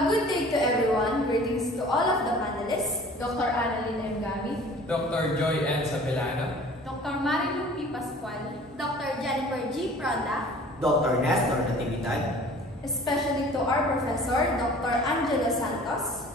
A good day to everyone. Greetings to all of the panelists. Dr. Annalyn M. Gami, Dr. Joy N. Sapilano, Dr. Marilu P. Pascual, Dr. Jennifer G. Prada, Dr. Nestor Natividad, Especially to our professor, Dr. Angelo Santos.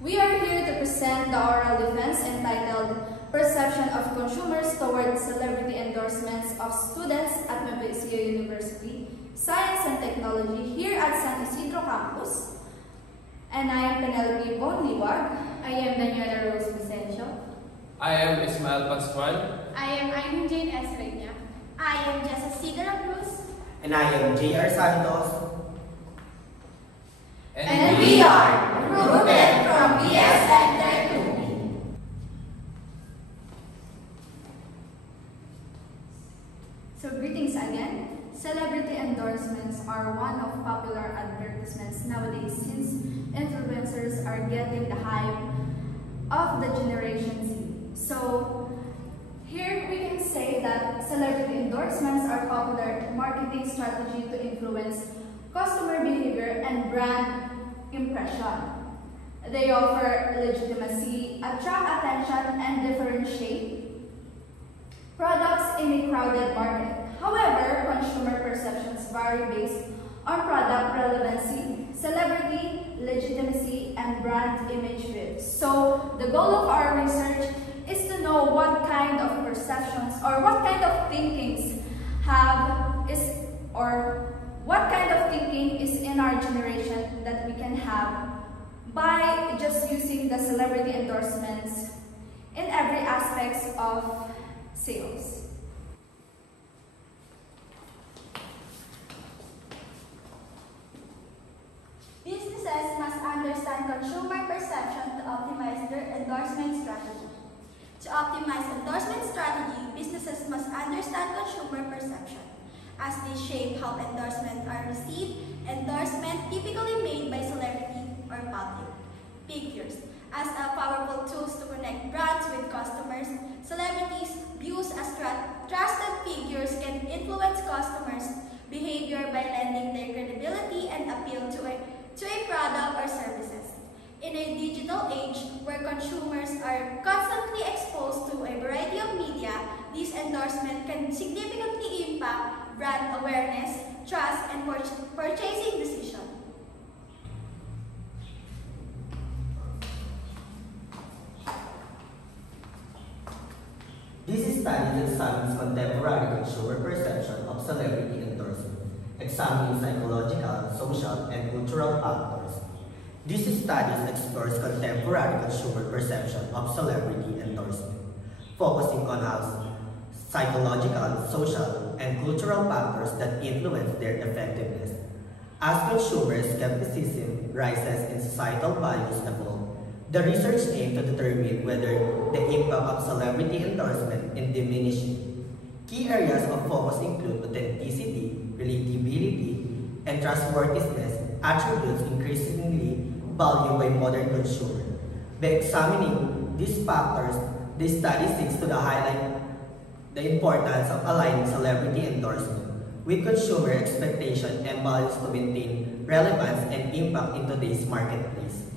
We are here to present the oral defense entitled Perception of Consumers Toward Celebrity Endorsements of Students at Nueva Ecija University, Science and Technology here at San Isidro Campus. And I am Penelope Von Liwag. I am Daniela Rose Vicencio, I am Ismael Pascual, I am Aileen Jane S. Reina, I am Jessa Sigara Cruz, and I am J.R. Santos. And we are recruited from BS Center 2. So greetings again. Celebrity endorsements are one of popular advertisements nowadays since influencers are getting the hype of the Generation Z. So here we can say that celebrity endorsements are popular marketing strategy to influence customer behavior and brand impression. They offer legitimacy, attract attention, and differentiate products in a crowded market. However, consumer perceptions vary based on product relevancy, celebrity, legitimacy, and brand image drift. So, the goal of our research is to know what kind of perceptions or what kind of thinkings what kind of thinking is in our generation that we can have by just using the celebrity endorsements in every aspects of sales. businesses must understand consumer perception to optimize their endorsement strategy. To optimize endorsement strategy, businesses must understand consumer perception as they shape how endorsements are received. Endorsements typically made by celebrity or public figures as a powerful tools to connect brands with customers. Celebrities, viewed as trusted figures, can influence customers' behavior by lending their credibility and appeal to a product or services. In a digital age where consumers are constantly exposed to a variety of media, these endorsements can significantly impact brand awareness, trust, and purchasing decisions. This study examines contemporary consumer perception of celebrity endorsement, examining psychological, social, and cultural factors. This study explores contemporary consumer perception of celebrity endorsement, focusing on how psychological, social, and cultural factors that influence their effectiveness. As consumer skepticism rises and societal values evolve, the research aimed to determine whether the impact of celebrity endorsement is diminishing. Key areas of focus include authenticity, relatability, and trustworthiness, attributes increasingly valued by modern consumers. By examining these factors, the study seeks to highlight the importance of aligning celebrity endorsement with consumer expectations and values to maintain relevance and impact in today's marketplace.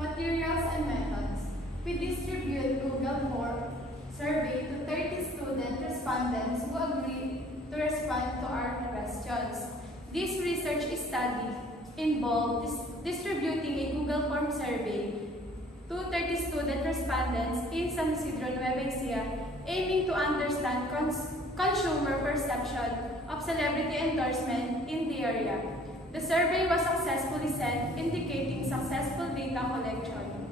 Materials and methods. We distribute Google Form survey to 30 student respondents who agreed to respond to our questions. This research study involved distributing a Google Form survey to 30 student respondents in San Isidro, Nueva Ecija, aiming to understand consumer perception of celebrity endorsement in the area. The survey was successfully sent, indicating successful data collection.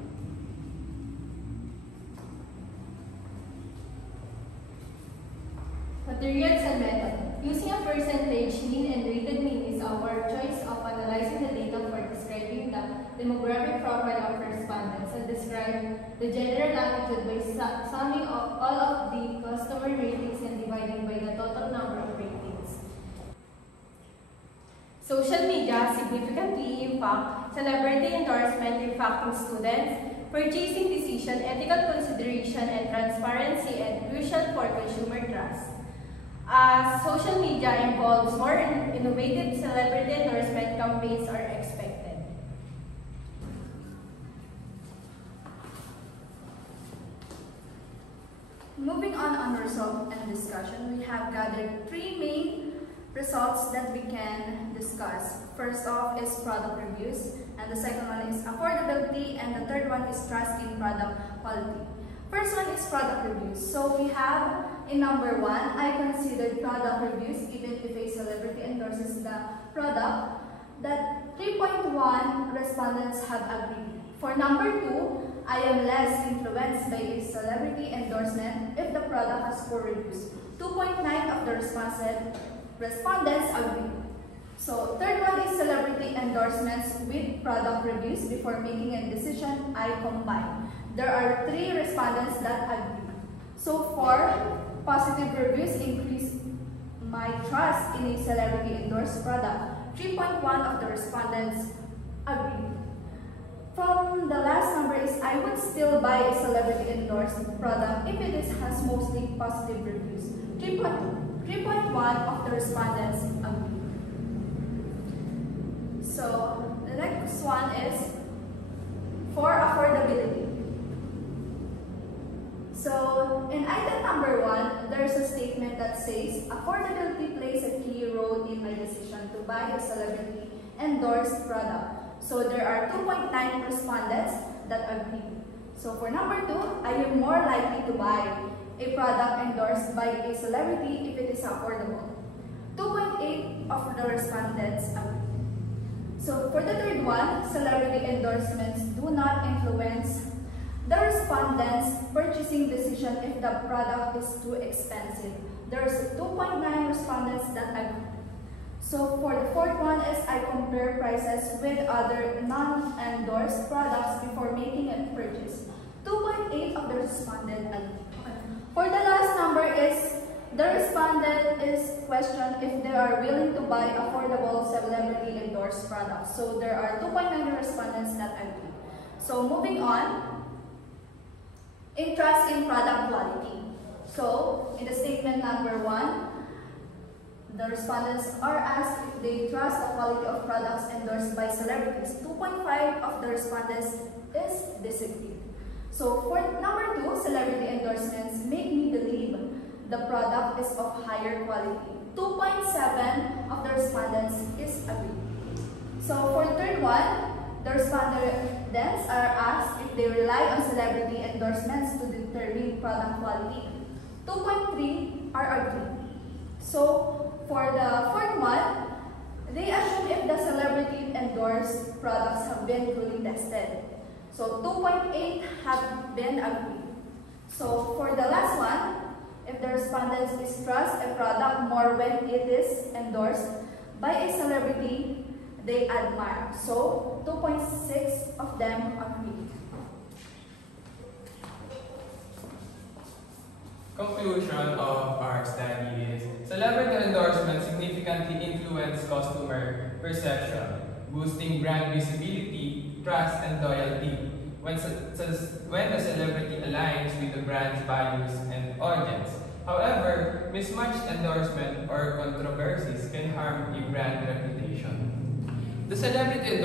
Materials and method. Using a percentage mean and weighted mean is our choice of analyzing the data for describing the demographic profile of respondents and describe the general attitude by summing of all of the customer ratings and dividing by the total number of ratings. Social media significantly impact celebrity endorsement impacting students, purchasing decision, ethical consideration, and transparency, and crucial for consumer trust. As social media involves more innovative celebrity endorsement campaigns are expected. Moving on result and discussion, we have gathered three main results that we can discuss. First off is product reviews, and the second one is affordability, and the third one is trust in product quality. First one is product reviews. So we have in number 1, I considered product reviews even if a celebrity endorses the product, that 3.1 respondents have agreed. For number 2, I am less influenced by a celebrity endorsement if the product has poor reviews. 2.9 of the respondents agree. So third one is celebrity endorsements with product reviews before making a decision, I combine. There are 3 respondents that agree. So for positive reviews increase my trust in a celebrity endorsed product. 3.1 of the respondents agree. From the last number is I would still buy a celebrity endorsed product if it has mostly positive reviews. 3.1 of the respondents agree. So the next one is for affordability. So in item number 1, there is a statement that says affordability plays a key role in my decision to buy a celebrity endorsed product. So there are 2.9 respondents that agree. So for number 2, I am more likely to buy a product endorsed by a celebrity if it is affordable. 2.8 of the respondents agree. So for the third one, celebrity endorsements do not influence the respondents' purchasing decision if the product is too expensive. There's 2.9 respondents that agree. So for the fourth one is I compare prices with other non-endorsed products before making a purchase. 2.8 of the respondent agree. For the last number is the respondent is questioned if they are willing to buy affordable celebrity endorsed products. So there are 2.9 respondents that agree. So moving on, interest in product quality. So in the statement number 1, the respondents are asked if they trust the quality of products endorsed by celebrities. 2.5 of the respondents is disagreed. So for number 2, celebrity endorsements make me believe the product is of higher quality. 2.7 of the respondents is agreed. So for third one, the respondents are asked if they rely on celebrity endorsements to determine product quality. 2.3 are agreed. So for the fourth one, they assume if the celebrity endorsed products have been truly tested. So 2.8 have been agreed. So for the last one, if the respondents distrust a product more when it is endorsed by a celebrity they admire. So 2.6 of them agree. Conclusion of our study is celebrity endorsements significantly influence customer perception, boosting brand visibility, trust, and loyalty. When the celebrity aligns with the brand's values and audience. However, mismatched endorsement or controversies can harm a brand reputation. The celebrity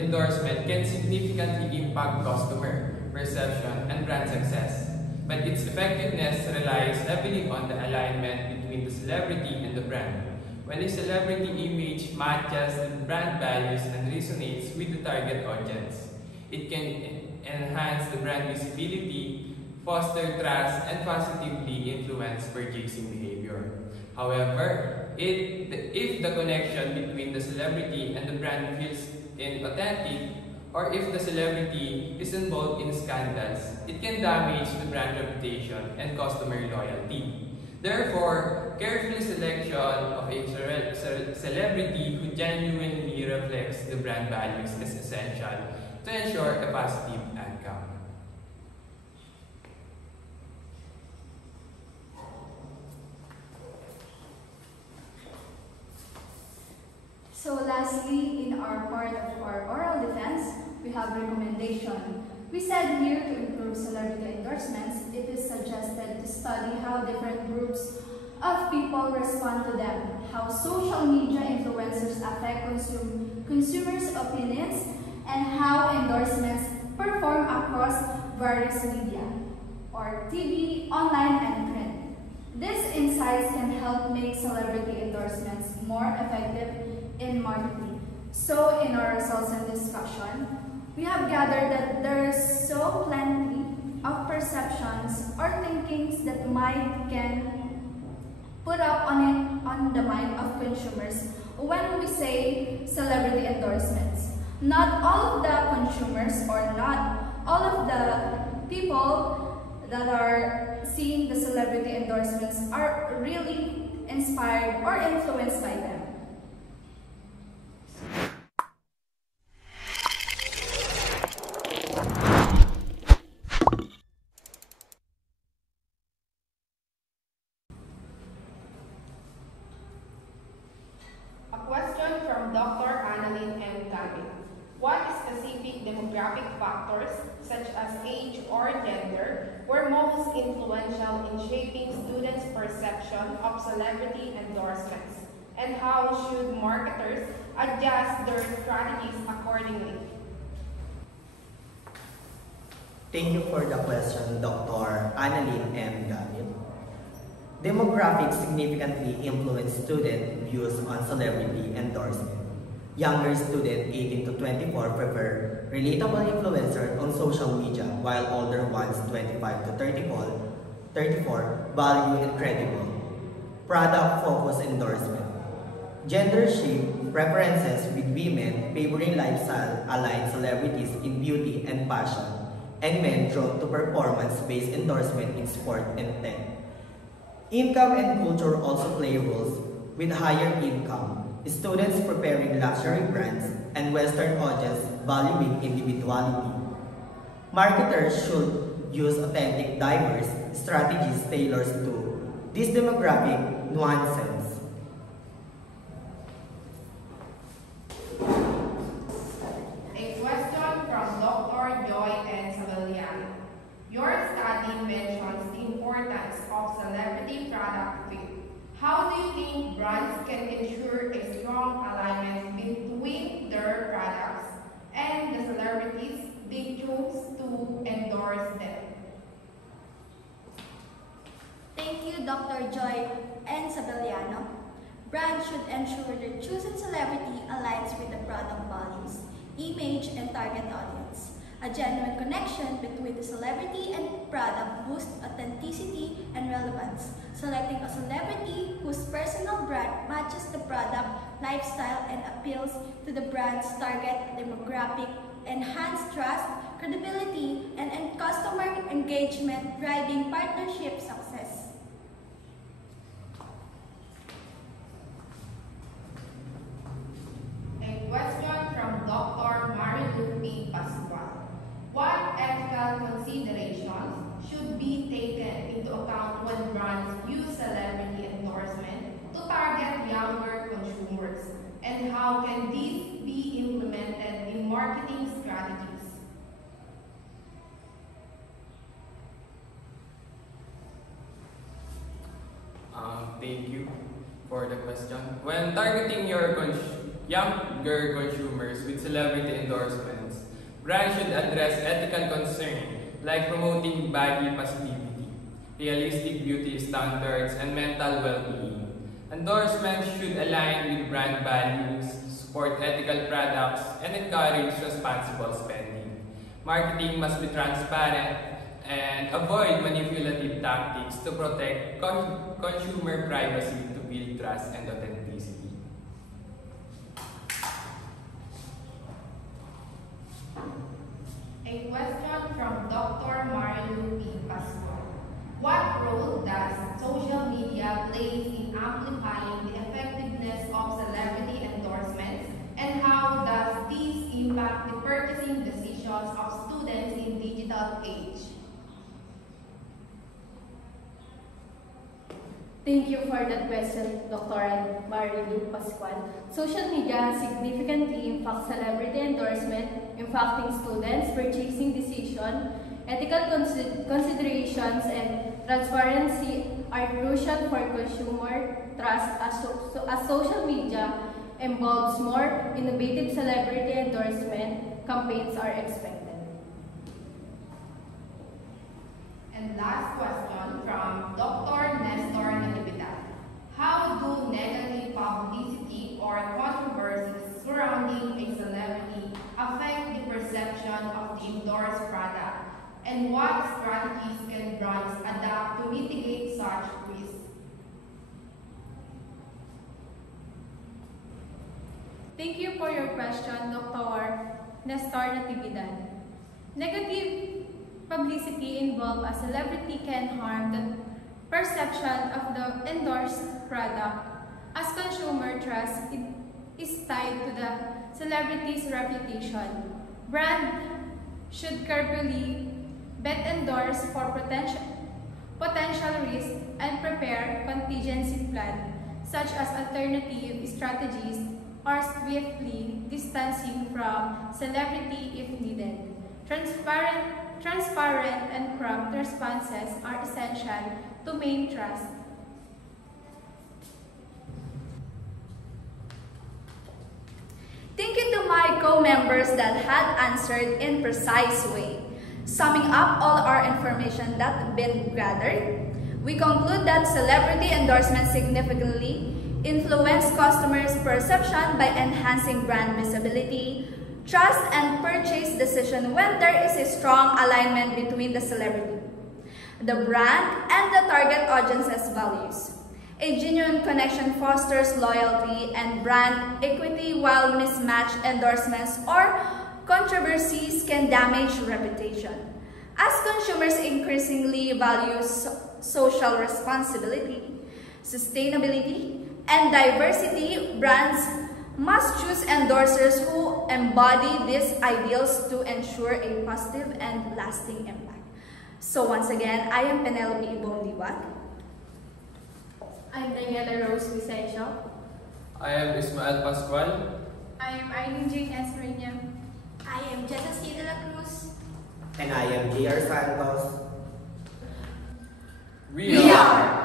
endorsement can significantly impact customer perception and brand success, but its effectiveness relies heavily on the alignment between the celebrity and the brand. When a celebrity image matches the brand values and resonates with the target audience, it can enhance the brand visibility, foster trust, and positively influence purchasing behavior. However, if the connection between the celebrity and the brand feels inauthentic, or if the celebrity is involved in scandals, it can damage the brand reputation and customer loyalty. Therefore, careful selection of a celebrity who genuinely reflects the brand values is essential to ensure a positive outcome. So lastly, in our part of our oral defense, we have recommendation. We said here to improve celebrity endorsements, it is suggested to study how different groups of people respond to them, how social media influencers affect consumers' opinions, and how endorsements perform across various media, or TV, online, and print. These insights can help make celebrity endorsements more effective in marketing. So in our results and discussion, we have gathered that there is so plenty of perceptions or thinkings that might can put up on the mind of consumers when we say celebrity endorsements. Not all of the consumers or not all of the people that are seeing the celebrity endorsements are really inspired or influenced by them. A question from Dr. Annalyn M. David. What specific demographic factors, such as age or gender, were most influential in shaping students' perception of celebrity endorsements? And how should marketers adjust their strategies accordingly? Thank you for the question, Dr. Annalyn M. David. Demographics significantly influence student views on celebrity endorsement. Younger students 18 to 24 prefer relatable influencers on social media, while older ones 25 to 34 value incredible product-focused endorsement. Gender shift preferences with women favoring lifestyle-aligned celebrities in beauty and fashion, and men drawn to performance-based endorsement in sport and tech. Income and culture also play roles. With higher income, students preparing luxury brands, and Western audience valuing individuality. Marketers should use authentic, diverse strategies tailored to these demographic nuances. A question from Dr. Joy N. Sabellian. Your study mentions the importance of celebrity product fit. How do you think brands can ensure a strong alignment between their products and the celebrities they choose to endorse them? Thank you, Dr. Joy and Sabelliano. Brands should ensure their chosen celebrity aligns with the product values, image, and target audience. A genuine connection between the celebrity and product boosts authenticity and relevance. Selecting a celebrity whose personal brand matches the product, lifestyle, and appeals to the brand's target demographic enhance trust, credibility, and customer engagement, driving partnership success. A question from Dr. Marilu P. Pascual. What ethical considerations should be taken into account when brands use celebrity endorsement to target younger consumers? And how can this be implemented in marketing strategies? Thank you for the question. When targeting your younger consumers with celebrity endorsements, brands should address ethical concerns like promoting body positivity, realistic beauty standards, and mental well-being. Endorsements should align with brand values, support ethical products, and encourage responsible spending. Marketing must be transparent and avoid manipulative tactics to protect consumer privacy to build trust and authenticity. A question from Dr. Marilu P. Pascual. What role does social media play in amplifying the effectiveness of celebrity endorsements, and how does this impact the purchasing decisions of students in digital age? Thank you for that question, Dr. Marilu Pascual. Social media has significantly impacted celebrity endorsement, impacting students' purchasing decision. Ethical considerations and transparency are crucial for consumer trust as social media involves more innovative celebrity endorsement campaigns are expected. And last question from Dr. Nestor Natividad. How do negative publicity or controversies surrounding a celebrity affect the perception of the endorsed product? And what strategies can brands adapt to mitigate such risks? Thank you for your question, Dr. Nestor Natividad. Negative publicity involved a celebrity can harm the perception of the endorsed product, as consumer trust is tied to the celebrity's reputation. Brand should carefully vet endorse for potential risk and prepare contingency plan, such as alternative strategies or swiftly distancing from celebrity if needed. Transparent and prompt responses are essential to maintain trust. Thank you to my co-members that had answered in precise way. Summing up all our information that been gathered, we conclude that celebrity endorsements significantly influence customers' perception by enhancing brand visibility, trust, and purchase decision when there is a strong alignment between the celebrity, the brand, and the target audience's values. A genuine connection fosters loyalty and brand equity, while mismatched endorsements or controversies can damage reputation. As consumers increasingly value social responsibility, sustainability, and diversity, brands must choose endorsers who embody these ideals to ensure a positive and lasting impact. So once again, I am Penelope Ibon Liwag. I'm Daniela Rose Vicencio. I am Ismael Pascual. I am Eileen Jane Esreña. I am Jessa C. de la Cruz. And I am J.R. Santos. We are